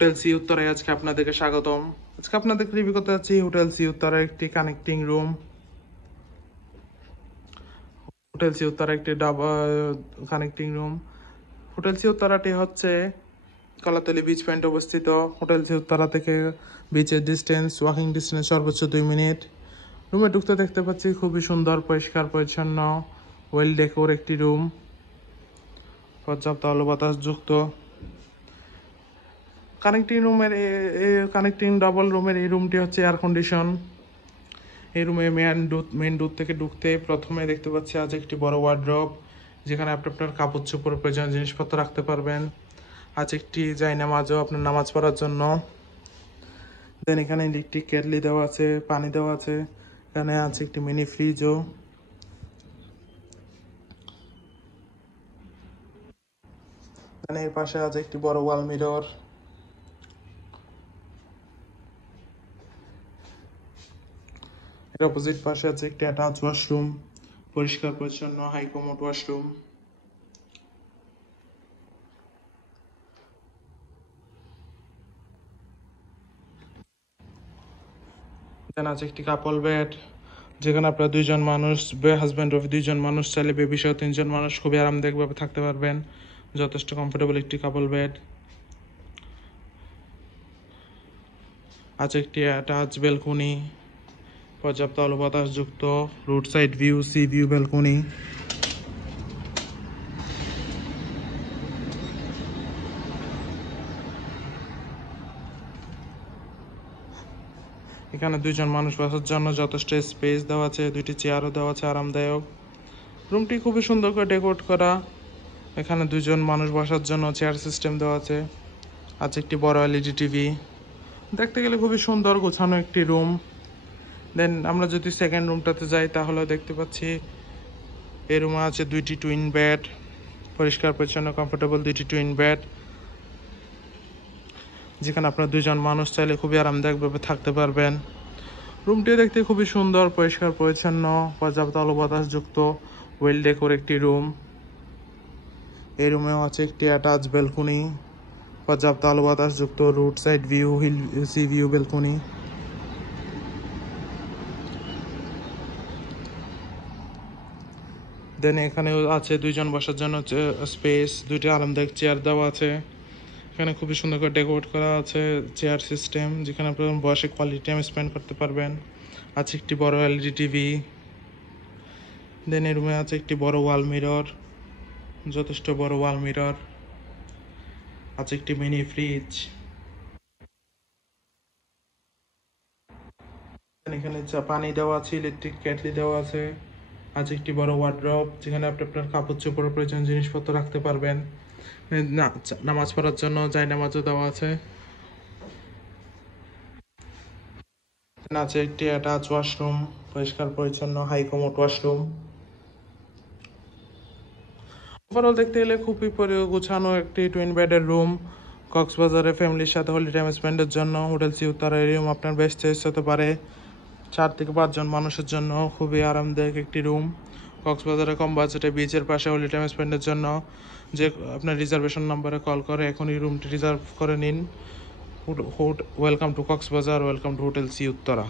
Hotel sea উত্তরায় আজকে আপনাদেরকে স্বাগতম। আজকে আপনাদের রিভিউ করতে যাচ্ছি হোটেল সি উত্তরার একটি connecting room. Hotel Sea Uttara একটি কানেক্টিং রুম। হোটেল সি উত্তরাটি হচ্ছে কলাতলি বিচ পয়েন্টে অবস্থিত। হোটেল সি উত্তরা থেকে বিচের ডিস্টেন্স, ওয়াকিং ডিস্টেন্স সর্বোচ্চ 2 মিনিট। রুমে ঢুকতে দেখতে পাচ্ছি খুবই সুন্দর, পরিষ্কার পরিচ্ছন্ন, ওয়েল ডেকোর একটি রুম, পর্যাপ্ত আলো বাতাস যুক্ত। কানেক্টিং ডাবল রুমের এই রুমটি হচ্ছে এয়ার কন্ডিশন। এই রুমে মেন ডোর থেকে ঢুকতে প্রথমে দেখতে পাচ্ছি আজ একটি বড় ওয়ার্ড্রপ, যেখানে আপনি আপনার কাপড় চোপড় প্রয়োজনীয় জিনিসপত্র রাখতে পারবেন। আজ একটি জায়নামাজও আপনার নামাজ পড়ার জন্য। দেন এখানে ইলেকট্রিক কেটলি দেওয়া আছে, পানি দেওয়া আছে। এখানে আছে একটি মিনি ফ্রিজও। এর পাশে আছে একটি বড় ওয়াল মিরর। এর অপোজিট পাশে আছে একটি অ্যাটাচ ওয়াশরুম, পরিষ্কার পরিচ্ছন্ন হাই কমোড ওয়াশরুম। দেন আছে একটি কাপল বেড, যেখানে আপনার দুইজন মানুষ, হাজব্যান্ড অফ দুইজন মানুষ চাইলে বেবি সহ 3জন মানুষ খুবই আরামদায়কভাবে থাকতে পারবেন। যথেষ্ট কমফোর্টেবল একটি কাপল বেড। আছে একটি অ্যাটাচ ব্যালকনি, পর্যাপ্ত আলো বাতাস যুক্ত, road side view, sea view balcony. এখানে দুইজন মানুষ বসার জন্য যথেষ্ট স্পেস দেওয়া আছে, 2টি চেয়ারও দেওয়া আছে আরামদায়ক। রুমটি খুবই সুন্দর করে ডেকোরেট করা। এখানে দুজন মানুষ বসার জন্য চেয়ার সিস্টেম দেওয়া আছে। আছে একটি বড় এলইডি টিভি। দেখতে গেলে খুবই সুন্দর গোছানো একটি রুম। দেন আমরা যদি সেকেন্ড রুমটাতে যাই, তাহলে দেখতে পাচ্ছি এই রুমে আছে 2টি টুইন বেড, পরিষ্কার পরিচ্ছন্ন কমফোর্টেবল 2টি টুইন বেড, যেখানে আপনার দুজন মানুষ চাইলে খুবই আরামদায়কভাবে থাকতে পারবেন। রুমটি দেখতে খুবই সুন্দর, পরিষ্কার পরিচ্ছন্ন, পর্যাপ্ত আলো বাতাস যুক্ত, ওয়েল ডেকোর একটি রুম। এই রুমেও আছে একটি অ্যাটাচ ব্যালকনি, পর্যাপ্ত আলো বাতাস যুক্ত, road side view, sea view balcony. Then এখানেও আছে দুইজন বসার জন্য স্পেস, 2টি আরামদায়ক চেয়ার দেওয়া আছে। এখানে খুবই সুন্দর করে ডেকোরেট করা আছে চেয়ার সিস্টেম, যেখানে আপনারা বসে কোয়ালিটি টাইম স্পেন্ড করতে পারবেন। আছে একটি বড় এলইডি টিভি। দেন এই রুমে আছে একটি বড় ওয়াল মিরর, যথেষ্ট বড় ওয়াল মিরর। আছে একটি মিনি ফ্রিজ। এখানে পানি দেওয়া আছে, ইলেকট্রিক কেটলি দেওয়া আছে। আছে একটি বড় ওয়ার্ড্রপ, যেখানে আপনি আপনার কাপড় চোপড় প্রয়োজন জিনিসপত্র রাখতে পারবেন। নামাজ পড়ার জন্য জায়নামাজও দেওয়া আছে। আছে একটি অ্যাটাচ ওয়াশরুম, পরিষ্কার পরিচ্ছন্ন হাই কমোড ওয়াশরুম। ওভারঅল দেখতে গেলে খুবই গোছানো একটি টুইন বেডের রুম। কক্সবাজারে ফ্যামিলির সাথে হলিডে টাইম স্পেন্ডের জন্য হোটেল সি উত্তরা এই রুম আপনার বেস্ট চয়েস হতে পারে। 4 থেকে 5 জন মানুষের জন্য খুবই আরামদায়ক একটি রুম। কক্সবাজারে কম বাজেটে বিচের পাশে হলিডে টাইম স্পেন্ডের জন্য যে আপনার রিজার্ভেশন নাম্বারে কল করে এখন এই রুমটি রিজার্ভ করে নিন। Welcome to Cox's Bazar, welcome to Hotel Sea Uttara.